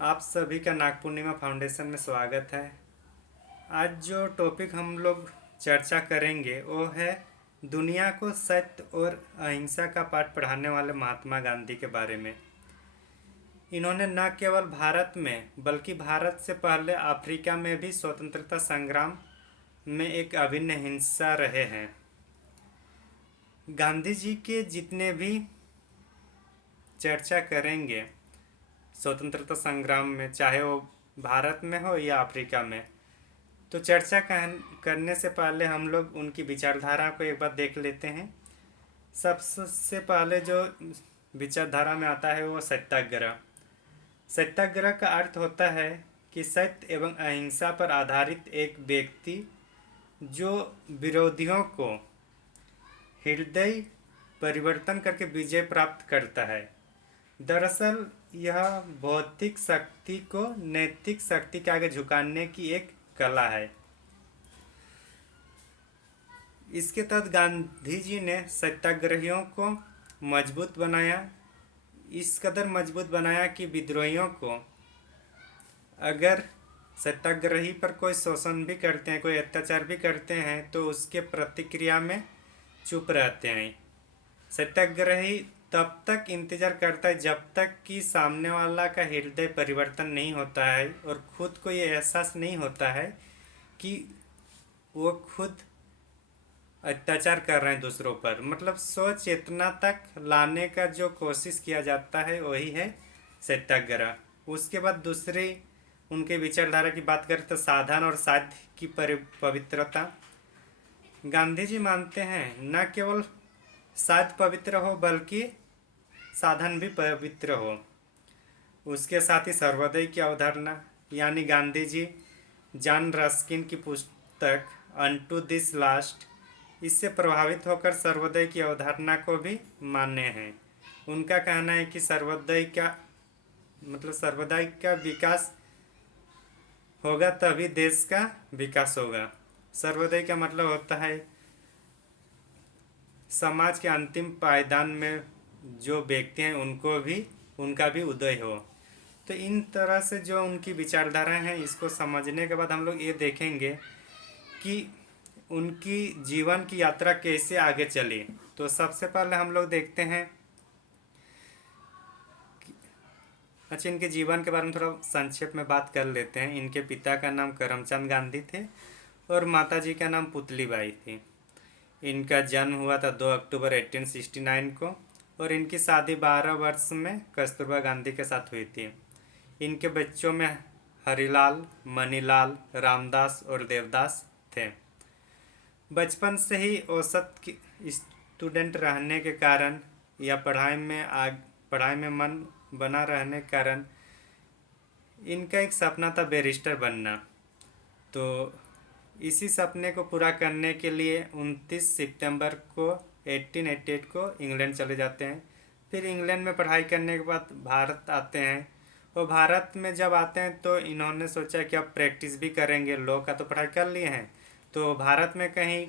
आप सभी का नाग पूर्णिमा फाउंडेशन में स्वागत है। आज जो टॉपिक हम लोग चर्चा करेंगे वो है दुनिया को सत्य और अहिंसा का पाठ पढ़ाने वाले महात्मा गांधी के बारे में। इन्होंने न केवल भारत में बल्कि भारत से पहले अफ्रीका में भी स्वतंत्रता संग्राम में एक अभिन्न हिस्सा रहे हैं। गांधी जी के जितने भी चर्चा करेंगे स्वतंत्रता संग्राम में, चाहे वो भारत में हो या अफ्रीका में, तो चर्चा करने से पहले हम लोग उनकी विचारधारा को एक बार देख लेते हैं। सबसे पहले जो विचारधारा में आता है वो सत्याग्रह। सत्याग्रह का अर्थ होता है कि सत्य एवं अहिंसा पर आधारित एक व्यक्ति जो विरोधियों को हृदय परिवर्तन करके विजय प्राप्त करता है। दरअसल यह भौतिक शक्ति को नैतिक शक्ति के आगे झुकाने की एक कला है। इसके तहत गांधी जी ने सत्याग्रहियों को मजबूत बनाया, इस कदर मजबूत बनाया कि विद्रोहियों को अगर सत्याग्रही पर कोई शोषण भी करते हैं, कोई अत्याचार भी करते हैं, तो उसके प्रतिक्रिया में चुप रहते हैं। सत्याग्रही तब तक इंतजार करता है जब तक कि सामने वाला का हृदय परिवर्तन नहीं होता है और खुद को ये एहसास नहीं होता है कि वो खुद अत्याचार कर रहे हैं दूसरों पर। मतलब स्व चेतना तक लाने का जो कोशिश किया जाता है वही है सत्याग्रह। उसके बाद दूसरी उनके विचारधारा की बात करें तो साधन और साध्य की पवित्रता। गांधी जी मानते हैं न केवल साध्य पवित्र हो बल्कि साधन भी पवित्र हो। उसके साथ ही सर्वोदय की अवधारणा, यानी गांधी जी जॉन रस्किन की पुस्तक अनटू दिस लास्ट, इससे प्रभावित होकर सर्वोदय की अवधारणा को भी माने हैं। उनका कहना है कि सर्वोदय का विकास होगा तभी देश का विकास होगा। सर्वोदय का मतलब होता है समाज के अंतिम पायदान में जो व्यक्ति हैं उनका भी उदय हो। तो इन तरह से जो उनकी विचारधाराएं हैं, इसको समझने के बाद हम लोग ये देखेंगे कि उनकी जीवन की यात्रा कैसे आगे चली। तो सबसे पहले हम लोग देखते हैं अच्छा, इनके जीवन के बारे में थोड़ा संक्षेप में बात कर लेते हैं। इनके पिता का नाम करमचंद गांधी थे और माता जी का नाम पुतलीबाई थी। इनका जन्म हुआ था 2 अक्टूबर 1869 को और इनकी शादी 12 वर्ष में कस्तूरबा गांधी के साथ हुई थी। इनके बच्चों में हरिलाल, मनीलाल, रामदास और देवदास थे। बचपन से ही औसत स्टूडेंट रहने के कारण या पढ़ाई में मन बना रहने के कारण इनका एक सपना था बैरिस्टर बनना। तो इसी सपने को पूरा करने के लिए 29 सितंबर को 1888 को इंग्लैंड चले जाते हैं। फिर इंग्लैंड में पढ़ाई करने के बाद भारत आते हैं और भारत में जब आते हैं तो इन्होंने सोचा कि अब प्रैक्टिस भी करेंगे। लॉ का तो पढ़ाई कर लिए हैं, तो भारत में कहीं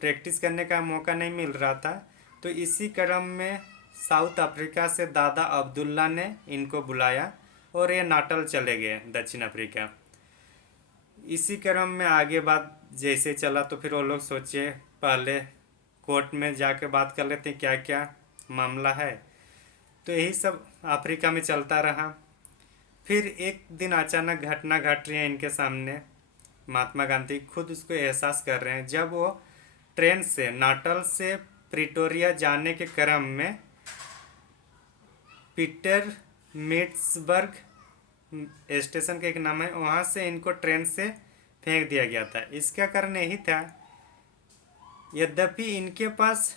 प्रैक्टिस करने का मौका नहीं मिल रहा था। तो इसी क्रम में साउथ अफ्रीका से दादा अब्दुल्ला ने इनको बुलाया और ये नाटल चले गए, दक्षिण अफ्रीका। इसी क्रम में आगे बात जैसे चला तो फिर वो लोग सोचे पहले कोर्ट में जाके बात कर लेते हैं क्या क्या मामला है। तो यही सब अफ्रीका में चलता रहा। फिर एक दिन अचानक घटना घट रही है इनके सामने। महात्मा गांधी खुद उसको एहसास कर रहे हैं जब वो ट्रेन से नाटल से प्रिटोरिया जाने के क्रम में पीटर मिट्सबर्ग स्टेशन का एक नाम है, वहाँ से इनको ट्रेन से फेंक दिया गया था। इसका कारण यही था, यद्यपि इनके पास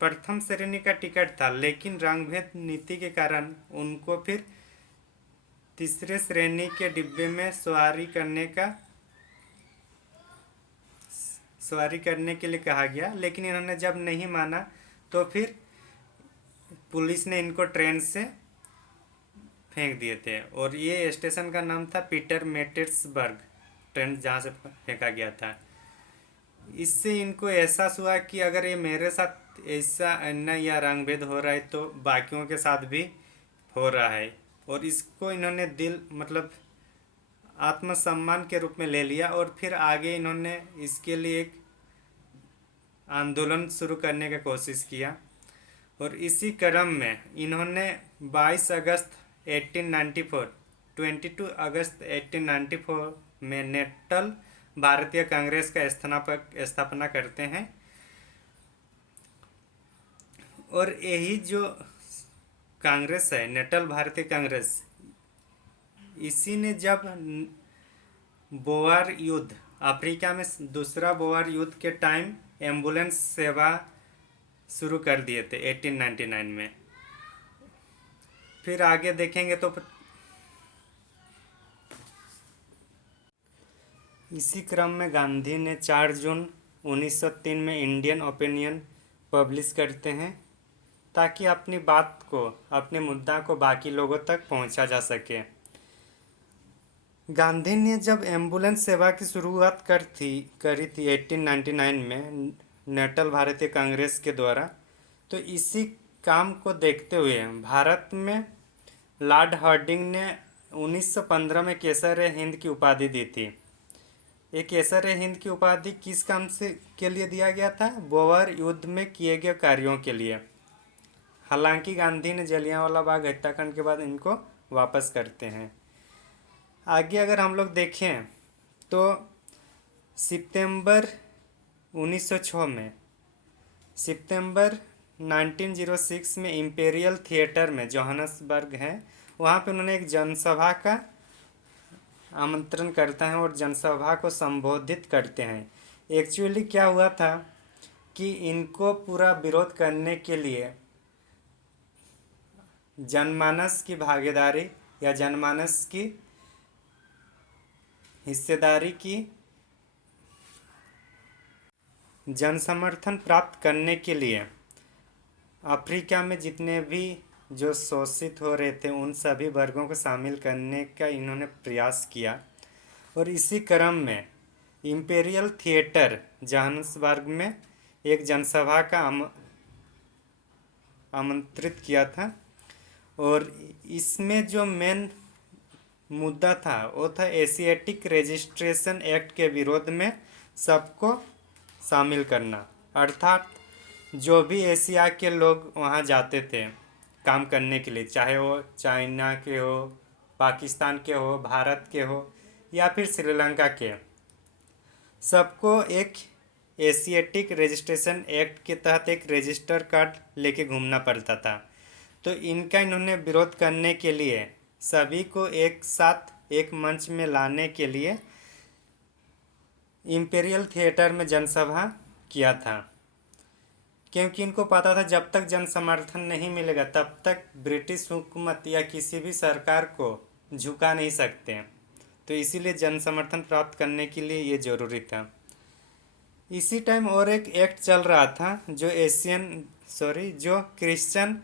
प्रथम श्रेणी का टिकट था, लेकिन रंगभेद नीति के कारण उनको फिर तीसरे श्रेणी के डिब्बे में सवारी करने के लिए कहा गया। लेकिन इन्होंने जब नहीं माना तो फिर पुलिस ने इनको ट्रेन से फेंक दिए थे और ये स्टेशन का नाम था पीटर मेटेट्सबर्ग, ट्रेन जहाँ से फेंका गया था। इससे इनको एहसास हुआ कि अगर ये मेरे साथ ऐसा अन्याय या रंगभेद हो रहा है तो बाकियों के साथ भी हो रहा है। और इसको इन्होंने दिल मतलब आत्मसम्मान के रूप में ले लिया और फिर आगे इन्होंने इसके लिए एक आंदोलन शुरू करने का कोशिश किया। और इसी क्रम में इन्होंने 22 अगस्त 1894 22 अगस्त 1894 में नेटल भारतीय कांग्रेस का स्थापना करते हैं। और यही जो कांग्रेस है, नेटल भारतीय कांग्रेस, इसी ने जब बोअर युद्ध, अफ्रीका में दूसरा बोअर युद्ध के टाइम एम्बुलेंस सेवा शुरू कर दिए थे 1899 में। फिर आगे देखेंगे तो इसी क्रम में गांधी ने 4 जून 1903 में इंडियन ओपिनियन पब्लिश करते हैं ताकि अपनी बात को, अपने मुद्दा को बाकी लोगों तक पहुंचा जा सके। गांधी ने जब एम्बुलेंस सेवा की शुरुआत करी थी 1899 में नेटल भारतीय कांग्रेस के द्वारा, तो इसी काम को देखते हुए भारत में लॉर्ड हार्डिंग ने 1915 में केसर हिंद की उपाधि दी थी। ये केसर हिंद की उपाधि किस काम से के लिए दिया गया था? बोअर युद्ध में किए गए कार्यों के लिए। हालांकि गांधी ने जलियांवाला बाग हत्याकांड के बाद इनको वापस करते हैं। आगे अगर हम लोग देखें तो सितंबर 1906 में इंपीरियल थिएटर में, जोहानसबर्ग है, वहाँ पे उन्होंने एक जनसभा का आमंत्रण करते हैं और जनसभा को संबोधित करते हैं। एक्चुअली क्या हुआ था कि इनको पूरा विरोध करने के लिए जनमानस की भागीदारी या जनमानस की हिस्सेदारी की जनसमर्थन प्राप्त करने के लिए अफ्रीका में जितने भी जो शोषित हो रहे थे उन सभी वर्गों को शामिल करने का इन्होंने प्रयास किया। और इसी क्रम में इंपीरियल थिएटर जोहानसबर्ग में एक जनसभा का आमंत्रित किया था। और इसमें जो मेन मुद्दा था वो था एशियाटिक रजिस्ट्रेशन एक्ट के विरोध में सबको शामिल करना, अर्थात जो भी एशिया के लोग वहाँ जाते थे काम करने के लिए, चाहे वो चाइना के हो, पाकिस्तान के हो, भारत के हो या फिर श्रीलंका के, सबको एक एशियाटिक रजिस्ट्रेशन एक्ट के तहत एक रजिस्टर कार्ड लेके घूमना पड़ता था। तो इनका इन्होंने विरोध करने के लिए सभी को एक साथ एक मंच में लाने के लिए इंपीरियल थिएटर में जनसभा किया था, क्योंकि इनको पता था जब तक जन समर्थन नहीं मिलेगा तब तक ब्रिटिश हुकूमत या किसी भी सरकार को झुका नहीं सकते। तो इसीलिए जन समर्थन प्राप्त करने के लिए ये ज़रूरी था। इसी टाइम और एक एक्ट चल रहा था जो क्रिश्चियन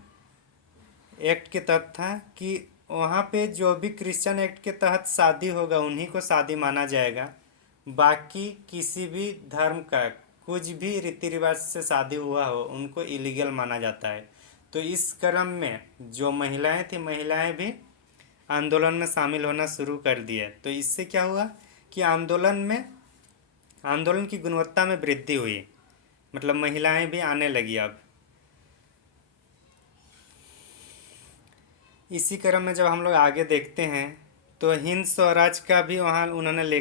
एक्ट के तहत था कि वहाँ पे जो भी क्रिश्चियन एक्ट के तहत शादी होगा उन्हीं को शादी माना जाएगा, बाकी किसी भी धर्म का कुछ भी रीति रिवाज से शादी हुआ हो उनको इलीगल माना जाता है। तो इस क्रम में जो महिलाएं थी, महिलाएं भी आंदोलन में शामिल होना शुरू कर दिए। तो इससे क्या हुआ कि आंदोलन की गुणवत्ता में वृद्धि हुई, मतलब महिलाएं भी आने लगी। अब इसी क्रम में जब हम लोग आगे देखते हैं तो हिंद स्वराज का भी वहाँ उन्होंने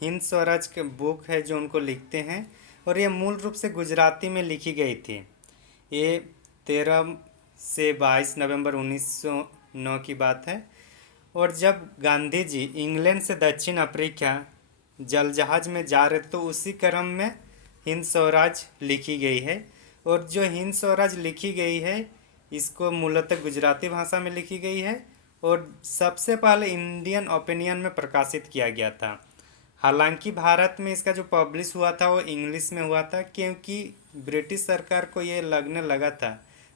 हिंद स्वराज के बुक है जो उनको लिखते हैं, और ये मूल रूप से गुजराती में लिखी गई थी। ये 13 से 22 नवंबर 1909 की बात है। और जब गांधी जी इंग्लैंड से दक्षिण अफ्रीका जल जहाज में जा रहे तो उसी क्रम में हिंद स्वराज लिखी गई है। और जो हिंद स्वराज लिखी गई है इसको मूलतः गुजराती भाषा में लिखी गई है और सबसे पहले इंडियन ओपिनियन में प्रकाशित किया गया था। हालांकि भारत में इसका जो पब्लिश हुआ था वो इंग्लिश में हुआ था, क्योंकि ब्रिटिश सरकार को ये लगने लगा था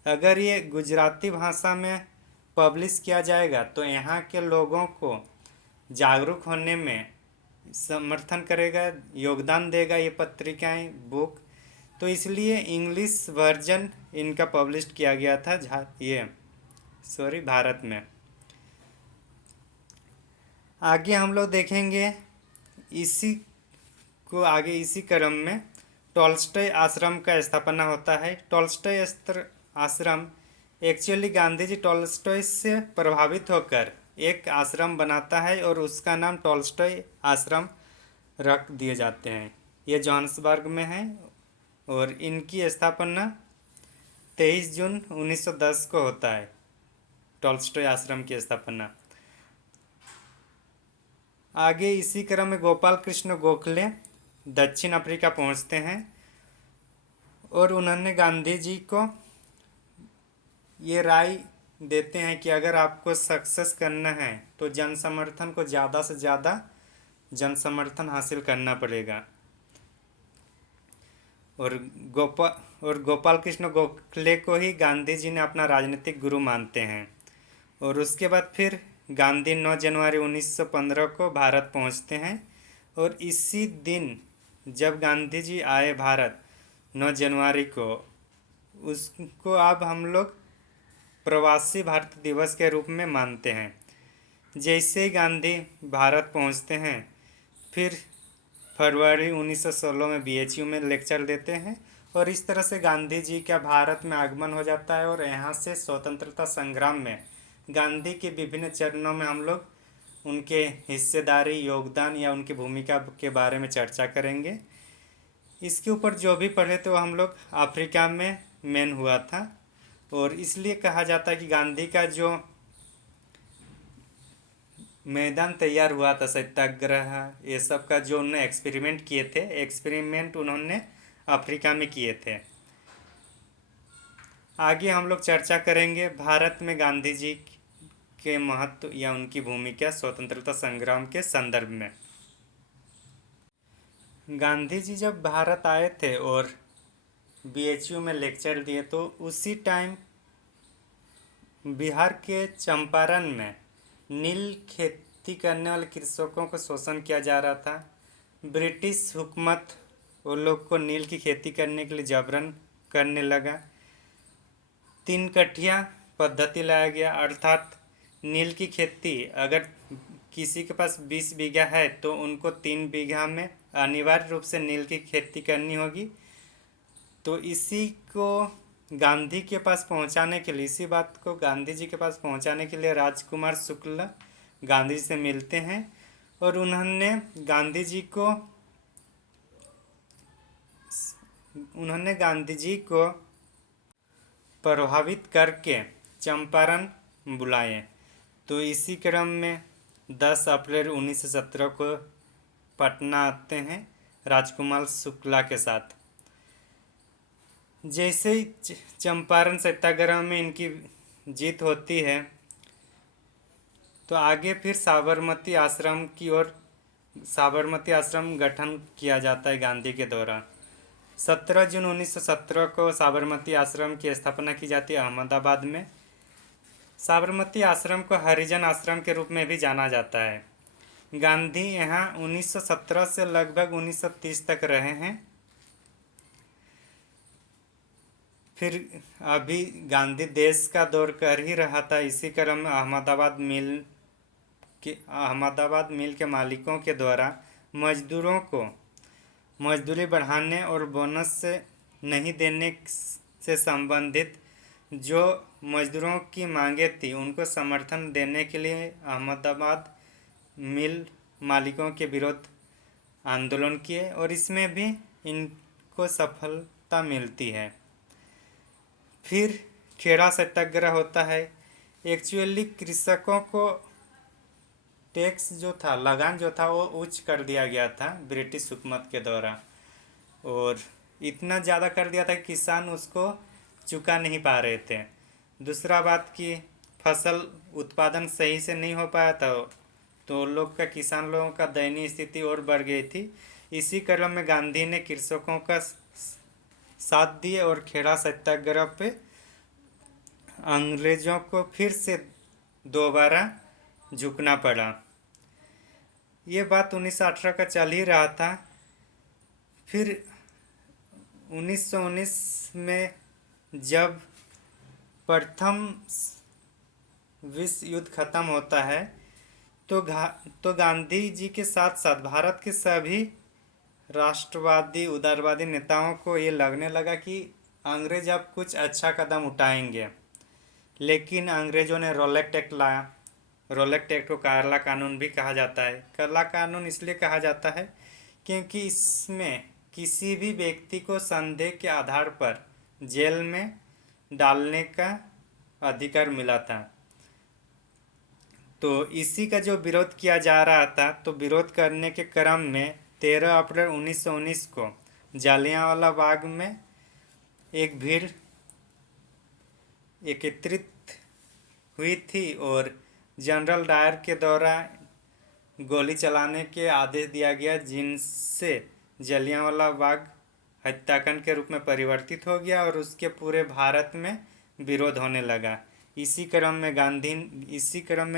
अगर ये गुजराती भाषा में पब्लिश किया जाएगा तो यहाँ के लोगों को जागरूक होने में समर्थन करेगा, योगदान देगा ये पत्रिकाएं, बुक। तो इसलिए इंग्लिश वर्जन इनका पब्लिश किया गया था भारत में। आगे हम लोग देखेंगे इसी को आगे इसी क्रम में टॉल्स्टॉय आश्रम का स्थापना होता है। टॉल्स्टॉय आश्रम एक्चुअली गांधी जी टॉल्स्टॉय से प्रभावित होकर एक आश्रम बनाता है और उसका नाम टॉल्स्टॉय आश्रम रख दिए जाते हैं। ये जोहान्सबर्ग में है और इनकी स्थापना 23 जून 1910 को होता है। टॉल्स्टॉय आश्रम की स्थापना। आगे इसी क्रम में गोपाल कृष्ण गोखले दक्षिण अफ्रीका पहुंचते हैं और उन्होंने गांधी जी को ये राय देते हैं कि अगर आपको सक्सेस करना है तो जन समर्थन को ज़्यादा से ज़्यादा जन समर्थन हासिल करना पड़ेगा। और गोपाल कृष्ण गोखले को ही गांधी जी ने अपना राजनीतिक गुरु मानते हैं। और उसके बाद फिर गांधी 9 जनवरी 1915 को भारत पहुंचते हैं और इसी दिन जब गांधी जी आए भारत 9 जनवरी को, उसको अब हम लोग प्रवासी भारत दिवस के रूप में मानते हैं। जैसे ही गांधी भारत पहुंचते हैं फिर फरवरी 1916 में BHU में लेक्चर देते हैं और इस तरह से गांधी जी का भारत में आगमन हो जाता है। और यहाँ से स्वतंत्रता संग्राम में गांधी के विभिन्न चरणों में हम लोग उनके हिस्सेदारी, योगदान या उनकी भूमिका के बारे में चर्चा करेंगे। इसके ऊपर जो भी पढ़े तो हम लोग अफ्रीका में मेन हुआ था और इसलिए कहा जाता है कि गांधी का जो मैदान तैयार हुआ था सत्याग्रह, ये सब का जो उन्होंने एक्सपेरिमेंट किए थे, एक्सपेरिमेंट उन्होंने अफ्रीका में किए थे। आगे हम लोग चर्चा करेंगे भारत में गांधी जी के महत्व या उनकी भूमिका स्वतंत्रता संग्राम के संदर्भ में। गांधी जी जब भारत आए थे और BHU में लेक्चर दिए तो उसी टाइम बिहार के चंपारण में नील खेती करने वाले कृषकों को शोषण किया जा रहा था। ब्रिटिश हुकूमत वो लोग को नील की खेती करने के लिए जबरन करने लगा। 3 कठिया पद्धति लाया गया, अर्थात नील की खेती अगर किसी के पास 20 बीघा है तो उनको 3 बीघा में अनिवार्य रूप से नील की खेती करनी होगी। तो इसी को गांधी के पास पहुंचाने के लिए, इसी बात को गांधी जी के पास पहुंचाने के लिए राजकुमार शुक्ल गांधी जी से मिलते हैं और उन्होंने गांधी जी को प्रभावित करके चंपारण बुलाए। तो इसी क्रम में 10 अप्रैल 1917 को पटना आते हैं राजकुमार शुक्ला के साथ। जैसे ही चंपारण सत्याग्रह में इनकी जीत होती है तो आगे फिर साबरमती आश्रम गठन किया जाता है गांधी के द्वारा। 17 जून 1917 को साबरमती आश्रम की स्थापना की जाती है अहमदाबाद में। साबरमती आश्रम को हरिजन आश्रम के रूप में भी जाना जाता है। गांधी यहाँ 1917 से लगभग 1930 तक रहे हैं। फिर अभी गांधी देश का दौर कर ही रहा था। इसी क्रम में अहमदाबाद मिल के मालिकों के द्वारा मजदूरों को मजदूरी बढ़ाने और बोनस से नहीं देने से संबंधित जो मजदूरों की मांगे थी उनको समर्थन देने के लिए अहमदाबाद मिल मालिकों के विरोध आंदोलन किए और इसमें भी इनको सफलता मिलती है। फिर खेड़ा सत्याग्रह होता है। एक्चुअली कृषकों को टैक्स जो था, लगान जो था वो उच्च कर दिया गया था ब्रिटिश हुकूमत के द्वारा और इतना ज़्यादा कर दिया था कि किसान उसको चुका नहीं पा रहे थे। दूसरा बात कि फसल उत्पादन सही से नहीं हो पाया था तो किसान लोगों का दयनीय स्थिति और बढ़ गई थी। इसी क्रम में गांधी ने कृषकों का साथ दिए और खेड़ा सत्याग्रह पे अंग्रेजों को फिर से दोबारा झुकना पड़ा। ये बात 1918 का चल ही रहा था। फिर 1919 में जब प्रथम विश्व युद्ध खत्म होता है तो गांधी जी के साथ साथ भारत के सभी राष्ट्रवादी उदारवादी नेताओं को ये लगने लगा कि अंग्रेज अब कुछ अच्छा कदम उठाएंगे। लेकिन अंग्रेजों ने रोलेक्ट एक्ट लाया। रोलेक्ट एक्ट को काला कानून भी कहा जाता है। काला कानून इसलिए कहा जाता है क्योंकि इसमें किसी भी व्यक्ति को संदेह के आधार पर जेल में डालने का अधिकार मिला था। तो इसी का जो विरोध किया जा रहा था, तो विरोध करने के क्रम में 13 अप्रैल 1919 को जालियांवाला बाग में एक भीड़ एकत्रित हुई थी और जनरल डायर के द्वारा गोली चलाने के आदेश दिया गया, जिनसे जलियांवाला बाग हत्याकांड के रूप में परिवर्तित हो गया और उसके पूरे भारत में विरोध होने लगा। इसी क्रम में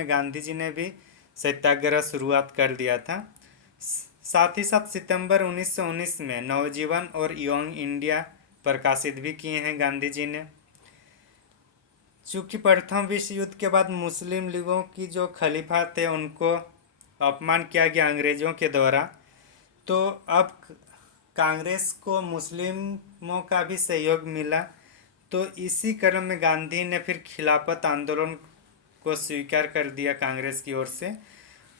गांधी जी ने भी सत्याग्रह शुरुआत कर दिया था। साथ ही साथ सितंबर 1919 में नवजीवन और यंग इंडिया प्रकाशित भी किए हैं गांधी जी ने। चूँकि प्रथम विश्व युद्ध के बाद मुस्लिम लीगों की जो खलीफा थे उनको अपमान किया गया अंग्रेज़ों के द्वारा, तो अब कांग्रेस को मुस्लिमों का भी सहयोग मिला। तो इसी क्रम में गांधी ने फिर खिलाफत आंदोलन को स्वीकार कर दिया कांग्रेस की ओर से,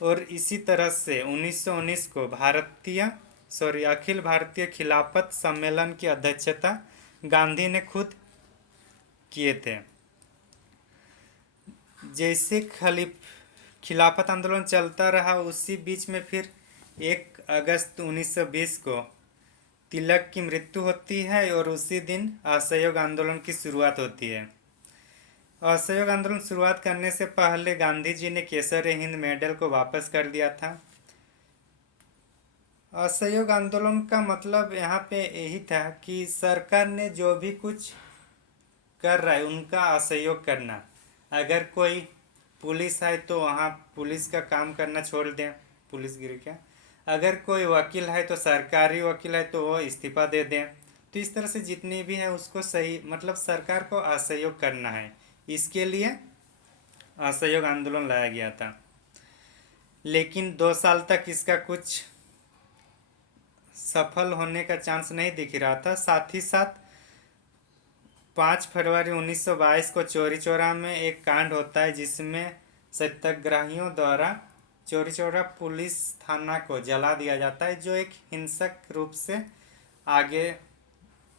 और इसी तरह से 1919 को अखिल भारतीय खिलाफत सम्मेलन की अध्यक्षता गांधी ने खुद किए थे। जैसे खिलाफत आंदोलन चलता रहा, उसी बीच में फिर 1 अगस्त 1920 को तिलक की मृत्यु होती है और उसी दिन असहयोग आंदोलन की शुरुआत होती है। असहयोग आंदोलन शुरुआत करने से पहले गांधी जी ने केसर-ए-हिंद मेडल को वापस कर दिया था। असहयोग आंदोलन का मतलब यहाँ पे यही था कि सरकार ने जो भी कुछ कर रहा है उनका असहयोग करना। अगर कोई पुलिस है तो वहाँ पुलिस का काम करना छोड़ दें, पुलिसगिरी का। अगर कोई वकील है तो सरकारी वकील है तो वो इस्तीफा दे दें। तो इस तरह से जितनी भी है उसको सही, मतलब सरकार को असहयोग करना है, इसके लिए असहयोग आंदोलन लाया गया था। लेकिन 2 साल तक इसका कुछ सफल होने का चांस नहीं दिख रहा था। साथ ही साथ 5 फरवरी 1922 को चौरी चौरा में एक कांड होता है, जिसमें सत्याग्रहियों द्वारा चौरी चौरा पुलिस थाना को जला दिया जाता है, जो एक हिंसक रूप से आगे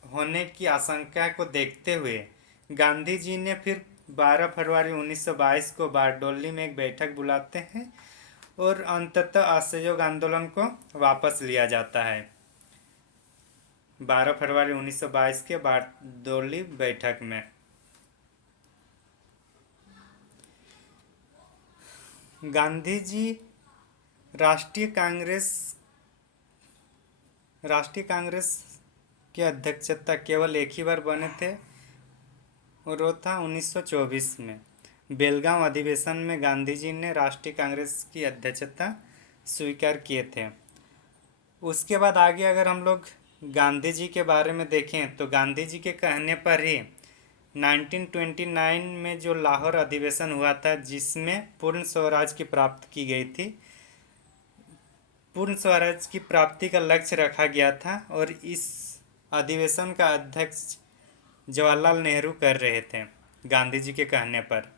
होने की आशंका को देखते हुए गांधी जी ने फिर 12 फरवरी 1922 को बारडोली में एक बैठक बुलाते हैं और अंततः असहयोग आंदोलन को वापस लिया जाता है 12 फरवरी 1922 के बारडोली बैठक में। गांधी जी राष्ट्रीय कांग्रेस के अध्यक्षता केवल एक ही बार बने थे और वो था 1924 में। बेलगांव अधिवेशन में गांधी जी ने राष्ट्रीय कांग्रेस की अध्यक्षता स्वीकार किए थे। उसके बाद आगे अगर हम लोग गांधी जी के बारे में देखें तो गांधी जी के कहने पर ही 1929 में जो लाहौर अधिवेशन हुआ था, जिसमें पूर्ण स्वराज की प्राप्ति की गई थी, पूर्ण स्वराज की प्राप्ति का लक्ष्य रखा गया था और इस अधिवेशन का अध्यक्ष जवाहरलाल नेहरू कर रहे थे गांधी जी के कहने पर।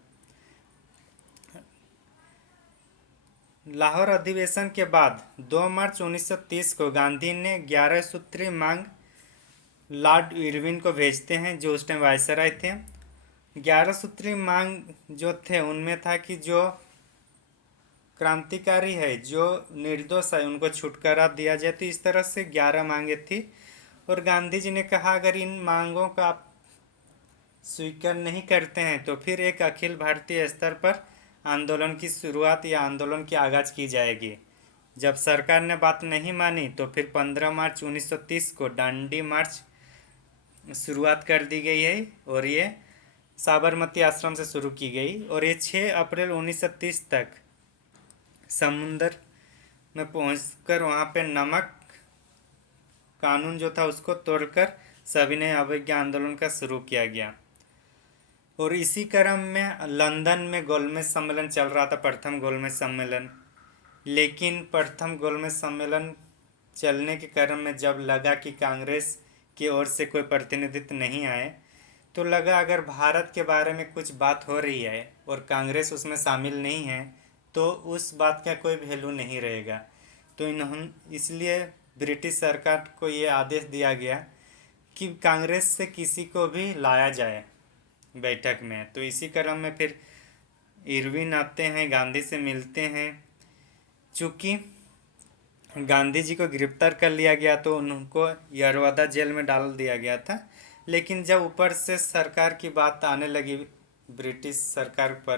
लाहौर अधिवेशन के बाद 2 मार्च 1930 को गांधी ने 11 सूत्री मांग लॉर्ड इरविन को भेजते हैं, जो उस टाइम वायसराय थे। 11 सूत्री मांग जो थे उनमें था कि जो क्रांतिकारी है, जो निर्दोष है, उनको छुटकारा दिया जाए। तो इस तरह से 11 मांगे थी और गांधी जी ने कहा अगर इन मांगों का आप स्वीकार नहीं करते हैं तो फिर एक अखिल भारतीय स्तर पर आंदोलन की शुरुआत या आंदोलन की आगाज की जाएगी। जब सरकार ने बात नहीं मानी तो फिर 15 मार्च 1930 को दांडी मार्च शुरुआत कर दी गई है और ये साबरमती आश्रम से शुरू की गई और ये 6 अप्रैल 1930 तक समुंदर में पहुंचकर वहाँ पे नमक कानून जो था उसको तोड़कर सविनय अवज्ञा आंदोलन का शुरू किया गया। और इसी क्रम में लंदन में गोलमेज सम्मेलन चल रहा था, प्रथम गोलमेज सम्मेलन। लेकिन प्रथम गोलमेज सम्मेलन चलने के क्रम में जब लगा कि कांग्रेस की ओर से कोई प्रतिनिधित्व नहीं आए, तो लगा अगर भारत के बारे में कुछ बात हो रही है और कांग्रेस उसमें शामिल नहीं है तो उस बात का कोई वैल्यू नहीं रहेगा। तो इन्होंने इसलिए ब्रिटिश सरकार को ये आदेश दिया गया कि कांग्रेस से किसी को भी लाया जाए बैठक में। तो इसी क्रम में फिर इरविन आते हैं, गांधी से मिलते हैं। चूँकि गांधी जी को गिरफ्तार कर लिया गया तो उनको यरवदा जेल में डाल दिया गया था, लेकिन जब ऊपर से सरकार की बात आने लगी ब्रिटिश सरकार पर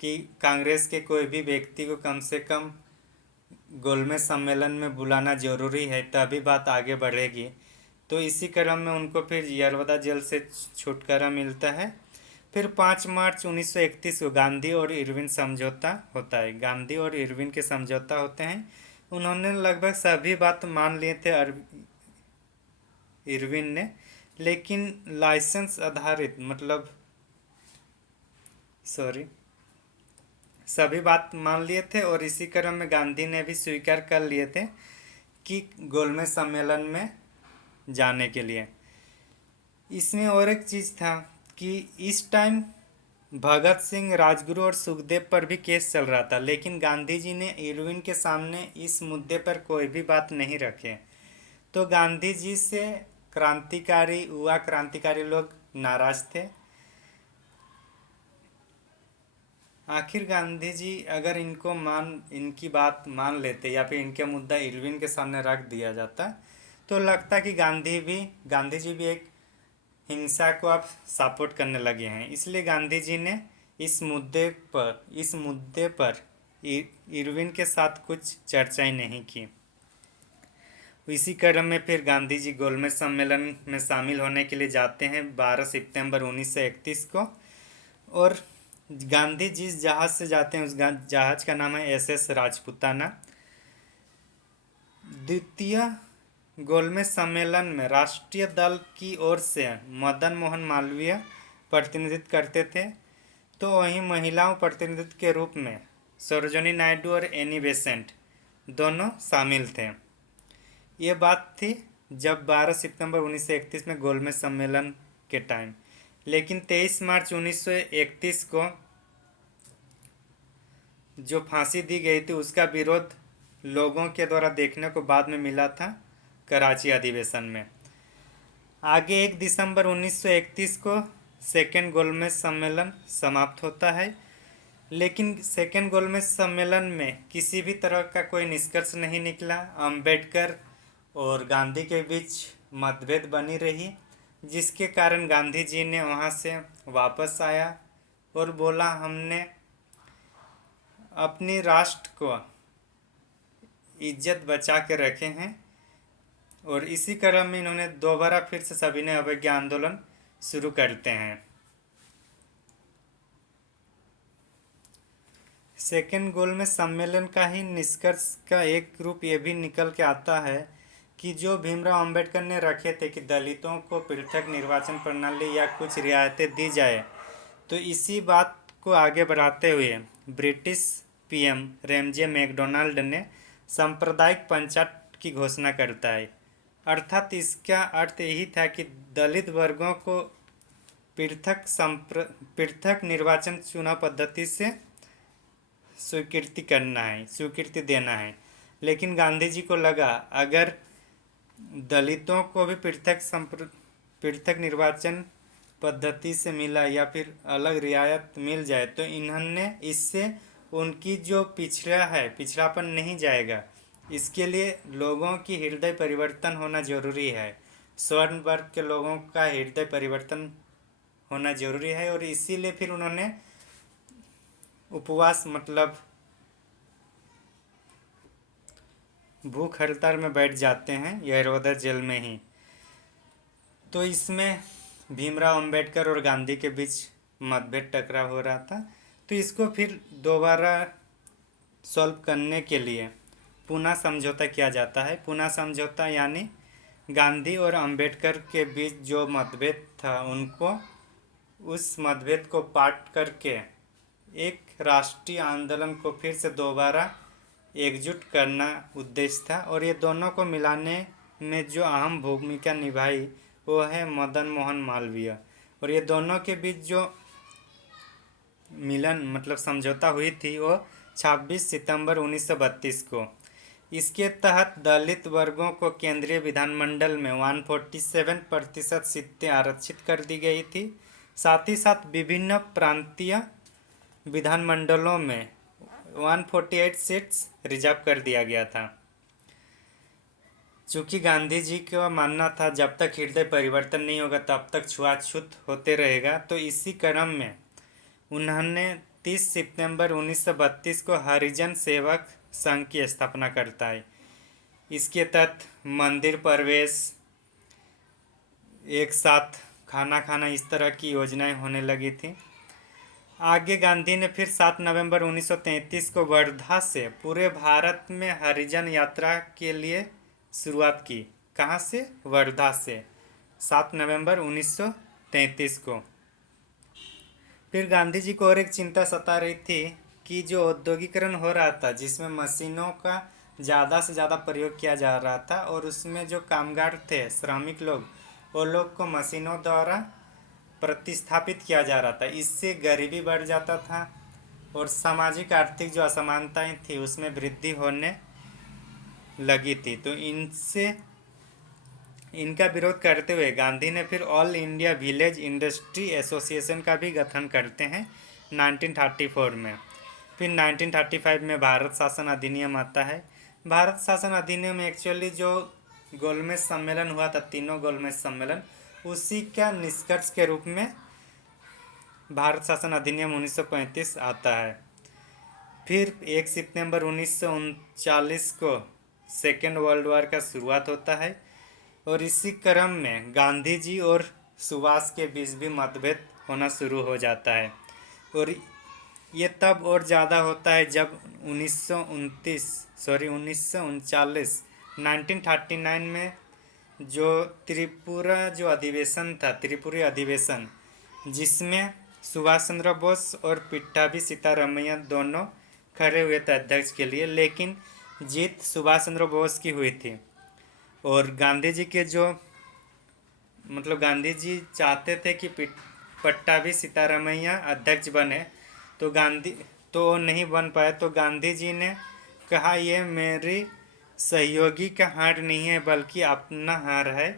कि कांग्रेस के कोई भी व्यक्ति को कम से कम गोलमेज सम्मेलन में बुलाना जरूरी है तभी बात आगे बढ़ेगी, तो इसी क्रम में उनको फिर यरवदा जेल से छुटकारा मिलता है। फिर 5 मार्च 1931 को गांधी और इरविन समझौता होता है। गांधी और इरविन के समझौता होते हैं। उन्होंने लगभग सभी बात मान लिए थे इरविन ने, लेकिन लाइसेंस आधारित सभी बात मान लिए थे और इसी क्रम में गांधी ने भी स्वीकार कर लिए थे कि गोलमेज सम्मेलन में जाने के लिए। इसमें और एक चीज़ था कि इस टाइम भगत सिंह, राजगुरु और सुखदेव पर भी केस चल रहा था, लेकिन गांधी जी ने इरविन के सामने इस मुद्दे पर कोई भी बात नहीं रखे। तो गांधी जी से युवा क्रांतिकारी लोग नाराज थे। आखिर गांधी जी अगर इनकी बात मान लेते या फिर इनके मुद्दा इरविन के सामने रख दिया जाता तो लगता कि गांधी जी भी एक हिंसा को आप सपोर्ट करने लगे हैं। इसलिए गांधी जी ने इस मुद्दे पर इरविन के साथ कुछ चर्चा ही नहीं की। इसी क्रम में फिर गांधी जी गोलमेज सम्मेलन में शामिल होने के लिए जाते हैं 12 सितंबर 1931 को। और गांधी जिस जहाज़ से जाते हैं उस जहाज़ का नाम है SS राजपुताना। द्वितीय गोलमेज सम्मेलन में राष्ट्रीय दल की ओर से मदन मोहन मालवीय प्रतिनिधित्व करते थे, तो वहीं महिलाओं प्रतिनिधित्व के रूप में सरोजिनी नायडू और एनी बेसेंट दोनों शामिल थे। ये बात थी जब 12 सितंबर 1931 में गोलमेज सम्मेलन के टाइम। लेकिन 23 मार्च 1931 को जो फांसी दी गई थी उसका विरोध लोगों के द्वारा देखने को बाद में मिला था कराची अधिवेशन में। आगे 1 दिसंबर 1931 को सेकेंड गोलमेज सम्मेलन समाप्त होता है, लेकिन सेकेंड गोलमेज सम्मेलन में किसी भी तरह का कोई निष्कर्ष नहीं निकला। अंबेडकर और गांधी के बीच मतभेद बनी रही, जिसके कारण गांधी जी ने वहाँ से वापस आया और बोला हमने अपनी राष्ट्र को इज्जत बचा के रखे हैं। और इसी क्रम में इन्होंने दोबारा फिर से सविनय अवज्ञा आंदोलन शुरू करते हैं। सेकेंड गोलमेज सम्मेलन का ही निष्कर्ष का एक रूप ये भी निकल के आता है कि जो भीमराव अंबेडकर ने रखे थे कि दलितों को पृथक निर्वाचन प्रणाली या कुछ रियायतें दी जाए, तो इसी बात को आगे बढ़ाते हुए ब्रिटिश PM रेमजे मैकडोनाल्ड ने सांप्रदायिक पंचायत की घोषणा करता है। अर्थात इसका अर्थ यही था कि दलित वर्गों को पृथक निर्वाचन चुनाव पद्धति से स्वीकृति देना है। लेकिन गांधी जी को लगा अगर दलितों को भी पृथक निर्वाचन पद्धति से मिला या फिर अलग रियायत मिल जाए तो इन्होंने इससे उनकी जो पिछड़ापन नहीं जाएगा। इसके लिए लोगों की हृदय परिवर्तन होना जरूरी है, स्वर्ण वर्ग के लोगों का हृदय परिवर्तन होना जरूरी है। और इसीलिए फिर उन्होंने उपवास भूख हड़ताल में बैठ जाते हैं यरवदा जेल में ही। तो इसमें भीमराव अंबेडकर और गांधी के बीच मतभेद टकराव हो रहा था, तो इसको फिर दोबारा सॉल्व करने के लिए पुनः समझौता किया जाता है। पुनः समझौता यानी गांधी और अंबेडकर के बीच जो मतभेद था उस मतभेद को पाट करके एक राष्ट्रीय आंदोलन को फिर से दोबारा एकजुट करना उद्देश्य था। और ये दोनों को मिलाने में जो अहम भूमिका निभाई वो है मदन मोहन मालवीय। और ये दोनों के बीच जो मिलन मतलब समझौता हुई थी वो 26 सितंबर 1932 को। इसके तहत दलित वर्गों को केंद्रीय विधानमंडल में 147% सीटें आरक्षित कर दी गई थी। साथ ही साथ विभिन्न प्रांतीय विधानमंडलों में 148 सीट्स रिजर्व कर दिया गया था। चूँकि गांधी जी का मानना था जब तक हृदय परिवर्तन नहीं होगा तब तक छुआछूत होते रहेगा, तो इसी क्रम में उन्होंने 30 सितंबर 1932 को हरिजन सेवक संघ की स्थापना करता है। इसके तहत मंदिर प्रवेश, एक साथ खाना खाना, इस तरह की योजनाएं होने लगी थी। आगे गांधी ने फिर 7 नवंबर 1933 को वर्धा से पूरे भारत में हरिजन यात्रा के लिए शुरुआत की। कहाँ से? वर्धा से 7 नवंबर 1933 को। फिर गांधी जी को और एक चिंता सता रही थी कि जो औद्योगिकरण हो रहा था जिसमें मशीनों का ज़्यादा से ज़्यादा प्रयोग किया जा रहा था और उसमें जो कामगार थे, श्रमिक लोग, वो लोग को मशीनों द्वारा प्रतिस्थापित किया जा रहा था। इससे गरीबी बढ़ जाता था और सामाजिक आर्थिक जो असमानताएं थी उसमें वृद्धि होने लगी थी। तो इनका विरोध करते हुए गांधी ने फिर all India village industry association का भी गठन करते हैं 1934 में। फिर 1935 में भारत शासन अधिनियम आता है। भारत शासन अधिनियम एक्चुअली जो गोलमेज सम्मेलन हुआ था, तीनों गोलमेज सम्मेलन, उसी का निष्कर्ष के रूप में भारत शासन अधिनियम 1935 आता है। फिर 1 सितंबर 1939 को सेकेंड वर्ल्ड वॉर का शुरुआत होता है और इसी क्रम में गांधी जी और सुभाष के बीच भी मतभेद होना शुरू हो जाता है। और ये तब और ज़्यादा होता है जब 1939 में जो त्रिपुरा जो अधिवेशन था, त्रिपुरी अधिवेशन, जिसमें सुभाष चंद्र बोस और पिट्ठाभी सीतारमैया दोनों खड़े हुए थे अध्यक्ष के लिए, लेकिन जीत सुभाष चंद्र बोस की हुई थी। और गांधी जी के जो मतलब गांधी जी चाहते थे कि पट्टाभी सीतारमैया अध्यक्ष बने, तो तो नहीं बन पाए। तो गांधी जी ने कहा ये मेरी सहयोगी का हार नहीं है बल्कि अपना हार है।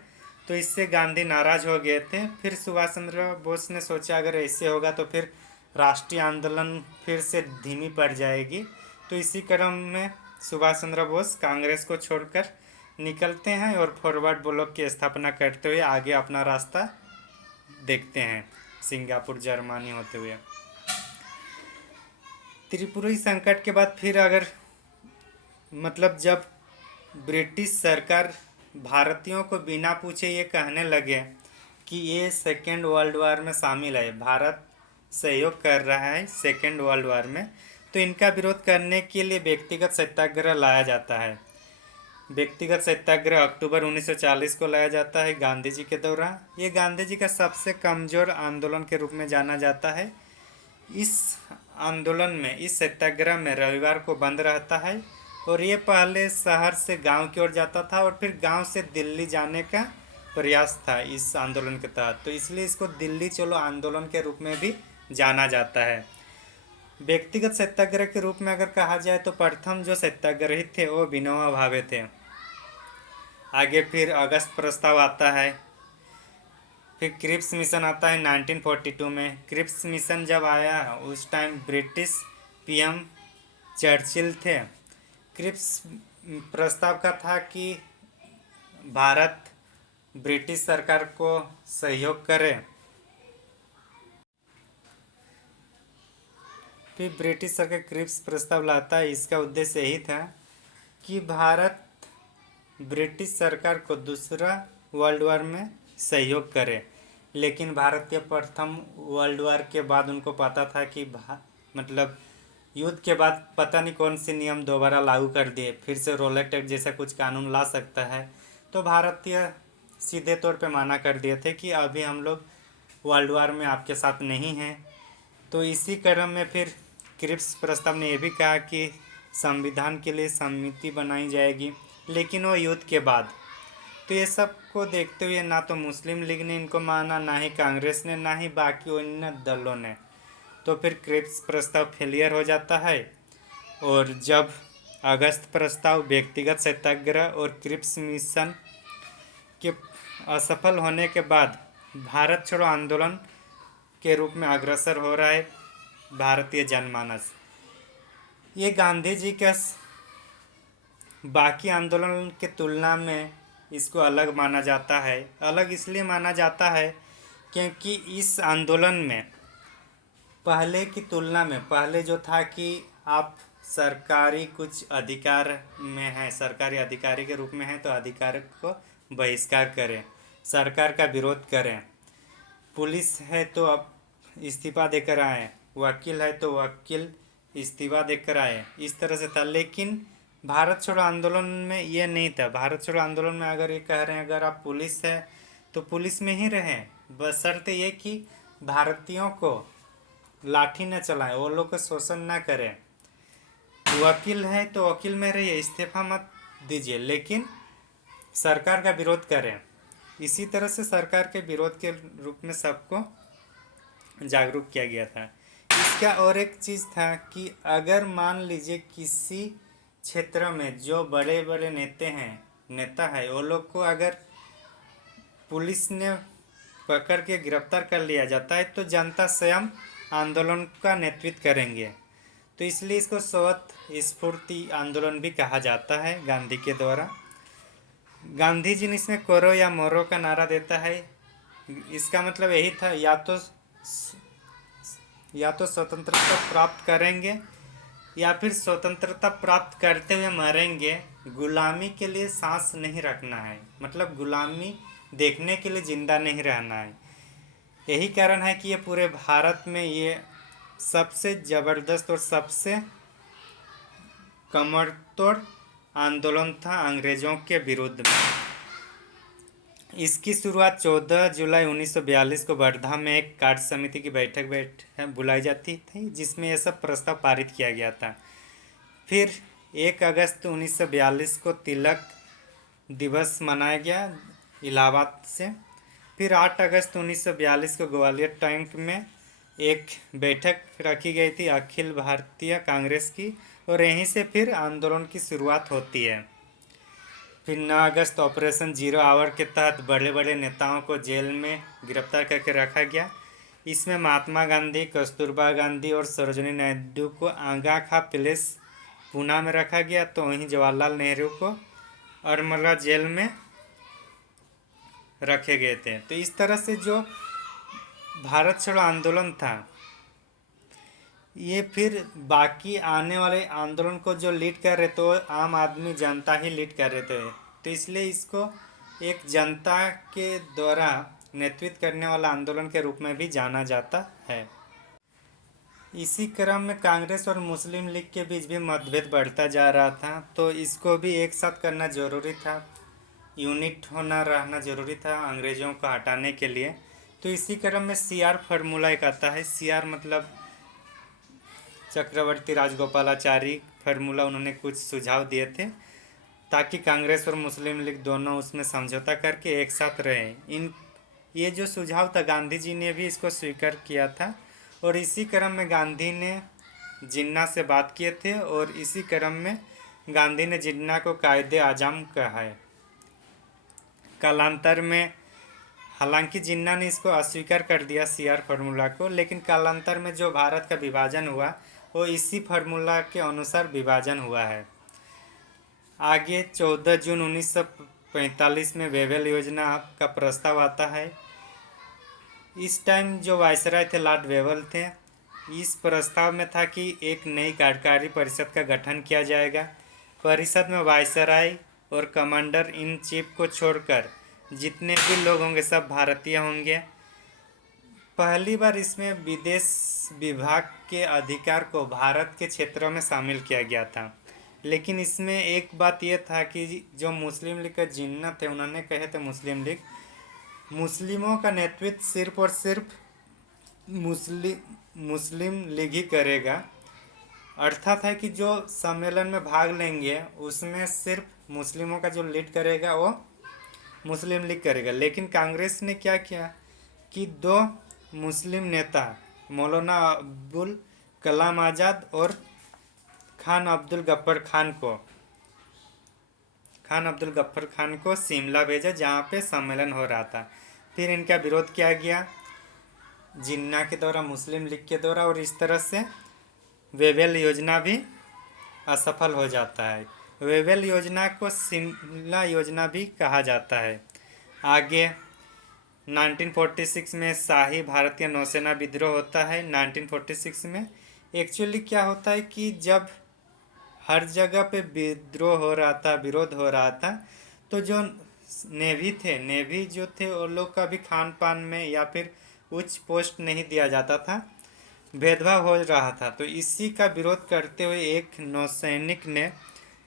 तो इससे गांधी नाराज हो गए थे। फिर सुभाष चंद्र बोस ने सोचा अगर ऐसे होगा तो फिर राष्ट्रीय आंदोलन फिर से धीमी पड़ जाएगी। तो इसी क्रम में सुभाष चंद्र बोस कांग्रेस को छोड़कर निकलते हैं और फॉरवर्ड ब्लॉक की स्थापना करते हुए आगे अपना रास्ता देखते हैं, सिंगापुर जर्मनी होते हुए। त्रिपुरी संकट के बाद फिर अगर मतलब जब ब्रिटिश सरकार भारतीयों को बिना पूछे ये कहने लगे कि ये सेकेंड वर्ल्ड वॉर में शामिल है, भारत सहयोग कर रहा है सेकेंड वर्ल्ड वॉर में, तो इनका विरोध करने के लिए व्यक्तिगत सत्याग्रह लाया जाता है। व्यक्तिगत सत्याग्रह अक्टूबर 1940 को लाया जाता है गांधी जी के दौरान। ये गांधी जी का सबसे कमज़ोर आंदोलन के रूप में जाना जाता है। इस आंदोलन में, इस सत्याग्रह में रविवार को बंद रहता है और ये पहले शहर से गांव की ओर जाता था और फिर गांव से दिल्ली जाने का प्रयास था इस आंदोलन के तहत। तो इसलिए इसको दिल्ली चलो आंदोलन के रूप में भी जाना जाता है। व्यक्तिगत सत्याग्रह के रूप में अगर कहा जाए तो प्रथम जो सत्याग्रही थे वो विनोबा भावे थे। आगे फिर अगस्त प्रस्ताव आता है। फिर क्रिप्स मिशन आता है 1942 में। क्रिप्स मिशन जब आया उस टाइम ब्रिटिश पीएम चर्चिल थे। क्रिप्स प्रस्ताव का था कि भारत ब्रिटिश सरकार को सहयोग करे। फिर ब्रिटिश सरकार क्रिप्स प्रस्ताव लाता है। इसका उद्देश्य यही था कि भारत ब्रिटिश सरकार को दूसरा वर्ल्ड वॉर में सहयोग करे, लेकिन भारत के प्रथम वर्ल्ड वॉर के बाद उनको पता था कि मतलब युद्ध के बाद पता नहीं कौन से नियम दोबारा लागू कर दिए, फिर से रोलेट एक्ट जैसा कुछ कानून ला सकता है। तो भारतीय सीधे तौर पे माना कर दिए थे कि अभी हम लोग वर्ल्ड वॉर में आपके साथ नहीं हैं। तो इसी क्रम में फिर क्रिप्स प्रस्ताव ने यह भी कहा कि संविधान के लिए समिति बनाई जाएगी, लेकिन वो युद्ध के बाद। तो ये सब को देखते हुए ना तो मुस्लिम लीग ने इनको माना, ना ही कांग्रेस ने, ना ही बाकी अन्य दलों ने। तो फिर क्रिप्स प्रस्ताव फेलियर हो जाता है। और जब अगस्त प्रस्ताव, व्यक्तिगत सत्याग्रह और क्रिप्स मिशन के असफल होने के बाद भारत छोड़ो आंदोलन के रूप में अग्रसर हो रहा है भारतीय जनमानस। ये गांधी जी का बाकी आंदोलन के तुलना में इसको अलग माना जाता है। अलग इसलिए माना जाता है क्योंकि इस आंदोलन में पहले की तुलना में, पहले जो था कि आप सरकारी कुछ अधिकार में हैं, सरकारी अधिकारी के रूप में हैं, तो अधिकार को बहिष्कार करें, सरकार का विरोध करें। पुलिस है तो अब इस्तीफा देकर आए, वकील है तो वकील इस्तीफा देकर आए, इस तरह से था। लेकिन भारत छोड़ो आंदोलन में ये नहीं था। भारत छोड़ो आंदोलन में अगर ये कह रहे हैं अगर आप पुलिस है तो पुलिस में ही रहें, बशर्ते ये कि भारतीयों को लाठी न चलाएं, वो लोग को शोषण ना करें। वकील है तो वकील में रहिए, इस्तीफा मत दीजिए, लेकिन सरकार का विरोध करें। इसी तरह से सरकार के विरोध के रूप में सबको जागरूक किया गया था। इसका और एक चीज़ था कि अगर मान लीजिए किसी क्षेत्र में जो बड़े बड़े नेता है, वो लोग को अगर पुलिस ने पकड़ के गिरफ्तार कर लिया जाता है तो जनता स्वयं आंदोलन का नेतृत्व करेंगे। तो इसलिए इसको स्वतः स्फूर्ति आंदोलन भी कहा जाता है गांधी के द्वारा। गांधी जी ने इसमें करो या मरो का नारा देता है। इसका मतलब यही था, या तो स्वतंत्रता प्राप्त करेंगे या फिर स्वतंत्रता प्राप्त करते हुए मरेंगे। गुलामी के लिए सांस नहीं रखना है, मतलब गुलामी देखने के लिए जिंदा नहीं रहना है। यही कारण है कि ये पूरे भारत में ये सबसे ज़बरदस्त और सबसे कमरतोड़ आंदोलन था अंग्रेज़ों के विरुद्ध में। इसकी शुरुआत 14 जुलाई 1942 को वर्धा में एक कार्य समिति की बैठक बुलाई जाती थी, जिसमें यह सब प्रस्ताव पारित किया गया था। फिर 1 अगस्त 1942 को तिलक दिवस मनाया गया इलाहाबाद से। फिर 8 अगस्त 1942 को ग्वालियर टैंक में एक बैठक रखी गई थी अखिल भारतीय कांग्रेस की, और यहीं से फिर आंदोलन की शुरुआत होती है। फिर 9 अगस्त ऑपरेशन 0 आवर के तहत बड़े बड़े नेताओं को जेल में गिरफ्तार करके रखा गया। इसमें महात्मा गांधी, कस्तूरबा गांधी और सरोजिनी नायडू को आगा खा पैलेस पूना में रखा गया, तो वहीं जवाहरलाल नेहरू को अरमला जेल में रखे गए थे। तो इस तरह से जो भारत छोड़ो आंदोलन था, ये फिर बाकी आने वाले आंदोलन को जो लीड कर रहे थे आम आदमी जनता ही लीड कर रहे थे। तो इसलिए इसको एक जनता के द्वारा नेतृत्व करने वाला आंदोलन के रूप में भी जाना जाता है। इसी क्रम में कांग्रेस और मुस्लिम लीग के बीच भी मतभेद बढ़ता जा रहा था, तो इसको भी एक साथ करना जरूरी था, यूनिट होना रहना जरूरी था अंग्रेज़ों को हटाने के लिए। तो इसी क्रम में CR फार्मूला एक आता है। CR मतलब चक्रवर्ती राजगोपालाचारी फार्मूला। उन्होंने कुछ सुझाव दिए थे ताकि कांग्रेस और मुस्लिम लीग दोनों उसमें समझौता करके एक साथ रहें। ये जो सुझाव था गांधी जी ने भी इसको स्वीकार किया था, और इसी क्रम में गांधी ने जिन्ना से बात किए थे, और इसी क्रम में गांधी ने जिन्ना को कायदे आज़म कहा है। कालांतर में हालांकि जिन्ना ने इसको अस्वीकार कर दिया CR फार्मूला को, लेकिन कालांतर में जो भारत का विभाजन हुआ वो इसी फार्मूला के अनुसार विभाजन हुआ है। आगे 14 जून 1945 में वेवेल योजना का प्रस्ताव आता है। इस टाइम जो वायसराय थे लॉर्ड वेवेल थे। इस प्रस्ताव में था कि एक नई कार्यकारी परिषद का गठन किया जाएगा। परिषद में वायसराय और कमांडर इन चीफ को छोड़कर जितने भी लोग होंगे सब भारतीय होंगे। पहली बार इसमें विदेश विभाग के अधिकार को भारत के क्षेत्रों में शामिल किया गया था। लेकिन इसमें एक बात यह था कि जो मुस्लिम लीग के जिन्ना थे, उन्होंने कहे थे मुस्लिमों का नेतृत्व सिर्फ और सिर्फ मुस्लिम लीग ही करेगा, अर्थात है कि जो सम्मेलन में भाग लेंगे उसमें सिर्फ मुस्लिमों का जो लीड करेगा वो मुस्लिम लीग करेगा। लेकिन कांग्रेस ने क्या किया कि दो मुस्लिम नेता मौलाना अब्दुल कलाम आज़ाद और खान अब्दुल गफ्फर खान को शिमला भेजा, जहाँ पे सम्मेलन हो रहा था। फिर इनका विरोध किया गया जिन्ना के द्वारा, मुस्लिम लीग के द्वारा, और इस तरह से वेवेल योजना भी असफल हो जाता है। वेवेल योजना को शिमला योजना भी कहा जाता है। आगे 1946 में शाही भारतीय नौसेना विद्रोह होता है। 1946 में एक्चुअली क्या होता है कि जब हर जगह पे विद्रोह हो रहा था, विरोध हो रहा था, तो जो नेवी जो थे वो लोग का भी खान पान में या फिर उच्च पोस्ट नहीं दिया जाता था, भेदभाव हो रहा था। तो इसी का विरोध करते हुए एक नौसैनिक ने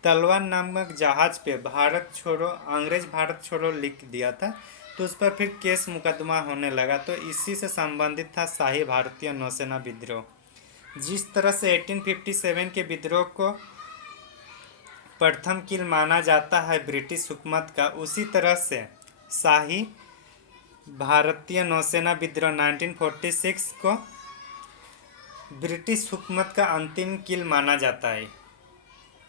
तलवार नामक जहाज पे अंग्रेज भारत छोड़ो लिख दिया था। तो उस पर फिर केस मुकदमा होने लगा। तो इसी से संबंधित था शाही भारतीय नौसेना विद्रोह। जिस तरह से 1857 के विद्रोह को प्रथम किल माना जाता है ब्रिटिश हुकूमत का, उसी तरह से शाही भारतीय नौसेना विद्रोह 1946 को ब्रिटिश हुकूमत का अंतिम किल माना जाता है।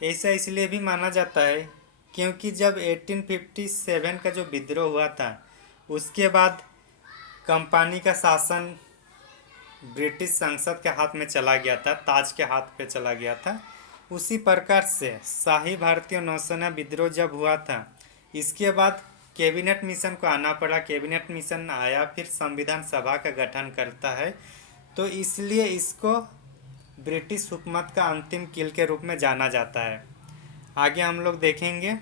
ऐसा इसलिए भी माना जाता है क्योंकि जब 1857 का जो विद्रोह हुआ था उसके बाद कंपनी का शासन ब्रिटिश संसद के हाथ में चला गया था, ताज के हाथ पे चला गया था। उसी प्रकार से शाही भारतीय नौसेना विद्रोह जब हुआ था, इसके बाद कैबिनेट मिशन को आना पड़ा। कैबिनेट मिशन आया, फिर संविधान सभा का गठन करता है। तो इसलिए इसको ब्रिटिश हुकूमत का अंतिम किल के रूप में जाना जाता है। आगे हम लोग देखेंगे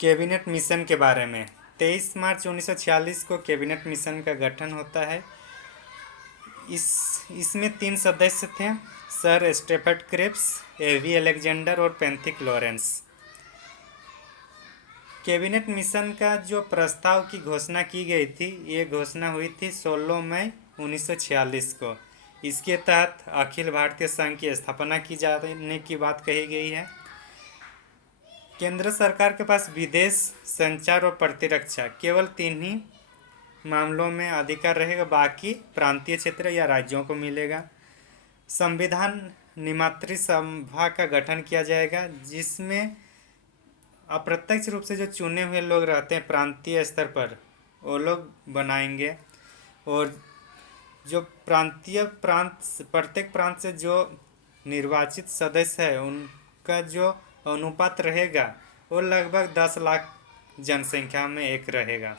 कैबिनेट मिशन के बारे में। 23 मार्च 1946 को कैबिनेट मिशन का गठन होता है। इसमें 3 सदस्य थे, सर स्टेफर्ड क्रिप्स, एवी अलेक्जेंडर और पेंथिक लॉरेंस। कैबिनेट मिशन का जो प्रस्ताव की घोषणा की गई थी, ये घोषणा हुई थी 16 मई 1946 को। इसके तहत अखिल भारतीय संघ की स्थापना की जाने की बात कही गई है। केंद्र सरकार के पास विदेश, संचार और प्रतिरक्षा केवल 3 ही मामलों में अधिकार रहेगा, बाकी प्रांतीय क्षेत्र या राज्यों को मिलेगा। संविधान निमात्री सभा का गठन किया जाएगा, जिसमें अप्रत्यक्ष रूप से जो चुने हुए लोग रहते हैं प्रांतीय स्तर पर, वो लोग बनाएंगे। और जो प्रत्येक प्रांत से जो निर्वाचित सदस्य है उनका जो अनुपात रहेगा वो लगभग 10 लाख जनसंख्या में एक रहेगा।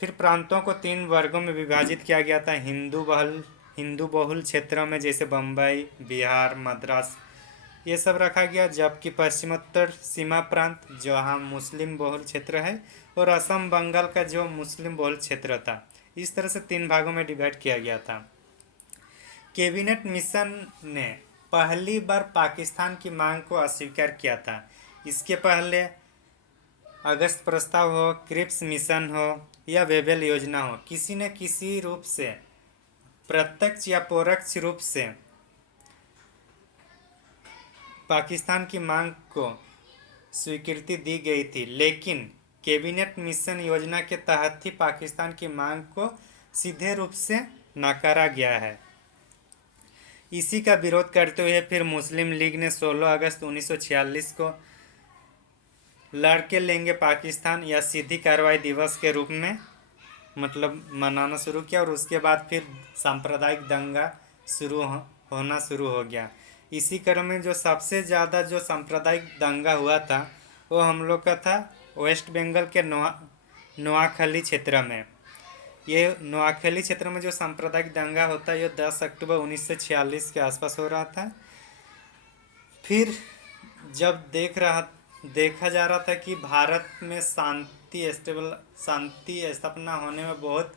फिर प्रांतों को 3 वर्गों में विभाजित किया गया था। हिंदू बहुल क्षेत्रों में जैसे बम्बई, बिहार, मद्रास, ये सब रखा गया। जबकि पश्चिमोत्तर सीमा प्रांत जहाँ मुस्लिम बहुल क्षेत्र है, और असम बंगाल का जो मुस्लिम बहुल क्षेत्र था, इस तरह से 3 भागों में डिवाइड किया गया था। कैबिनेट मिशन ने पहली बार पाकिस्तान की मांग को अस्वीकार किया था। इसके पहले अगस्त प्रस्ताव हो, क्रिप्स मिशन हो या वेवेल योजना हो, किसी न किसी रूप से प्रत्यक्ष या परोक्ष रूप से पाकिस्तान की मांग को स्वीकृति दी गई थी। लेकिन कैबिनेट मिशन योजना के तहत ही पाकिस्तान की मांग को सीधे रूप से नकारा गया है। इसी का विरोध करते हुए फिर मुस्लिम लीग ने 16 अगस्त 1946 को लड़के लेंगे पाकिस्तान या सीधी कार्रवाई दिवस के रूप में मनाना शुरू किया। और उसके बाद फिर सांप्रदायिक दंगा होना शुरू हो गया। इसी क्रम में जो सबसे ज़्यादा जो सांप्रदायिक दंगा हुआ था वो हम लोग का था वेस्ट बंगाल के नोआखली क्षेत्र में। ये नोआखली क्षेत्र में जो सांप्रदायिक दंगा होता है ये 10 अक्टूबर 1946 के आसपास हो रहा था। फिर जब देखा जा रहा था कि भारत में शांति स्थापना होने में बहुत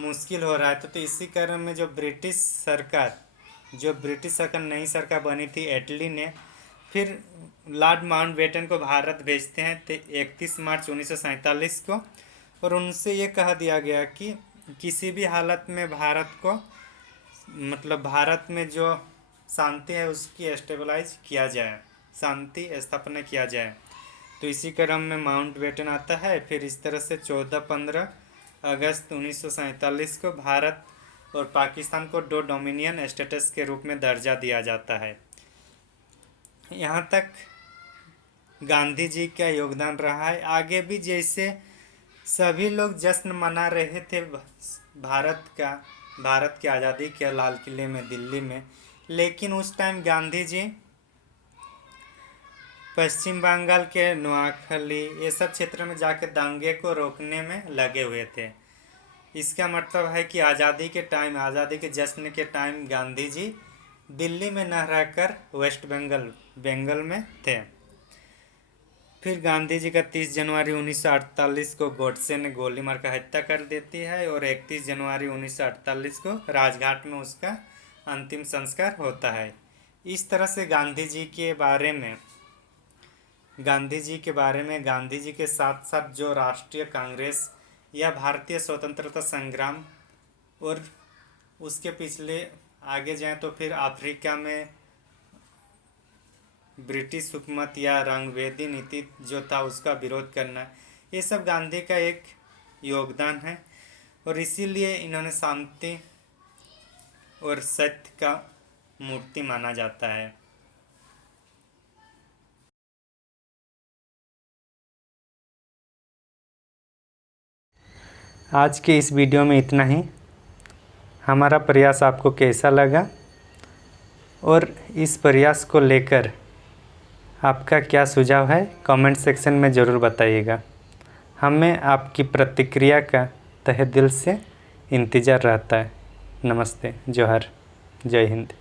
मुश्किल हो रहा है, तो इसी कारण में जो ब्रिटिश सरकार नई सरकार बनी थी, एटली ने फिर लॉर्ड माउंटबेटन को भारत भेजते हैं 31 मार्च 1947 को। और उनसे ये कह दिया गया कि किसी भी हालत में भारत में जो शांति है उसकी स्टेबलाइज किया जाए, शांति स्थापना किया जाए। तो इसी क्रम में माउंटबेटन आता है। फिर इस तरह से 14-15 अगस्त 1947 को भारत और पाकिस्तान को 2 डोमिनियन स्टेटस के रूप में दर्जा दिया जाता है। यहाँ तक गांधी जी का योगदान रहा है। आगे भी जैसे सभी लोग जश्न मना रहे थे भारत की आज़ादी के लाल किले में दिल्ली में, लेकिन उस टाइम गांधी जी पश्चिम बंगाल के नोआखली ये सब क्षेत्र में जाके दंगे को रोकने में लगे हुए थे। इसका मतलब है कि आज़ादी के जश्न के टाइम गांधी जी दिल्ली में न रहकर वेस्ट बंगाल में थे। फिर गांधी जी का 30 जनवरी 1948 को गोडसे ने गोली मारकर हत्या कर देती है और 31 जनवरी 1948 को राजघाट में उसका अंतिम संस्कार होता है। इस तरह से गांधी जी के बारे में गांधी जी के साथ साथ जो राष्ट्रीय कांग्रेस या भारतीय स्वतंत्रता संग्राम और उसके पिछले आगे जाएं तो फिर अफ्रीका में ब्रिटिश हुकूमत या रंगभेदी नीति जो था उसका विरोध करना, ये सब गांधी का एक योगदान है और इसीलिए इन्होंने शांति और सत्य का मूर्ति माना जाता है। आज के इस वीडियो में इतना ही। हमारा प्रयास आपको कैसा लगा और इस प्रयास को लेकर आपका क्या सुझाव है कमेंट सेक्शन में ज़रूर बताइएगा। हमें आपकी प्रतिक्रिया का तहे दिल से इंतज़ार रहता है। नमस्ते, जोहार, जय हिंद।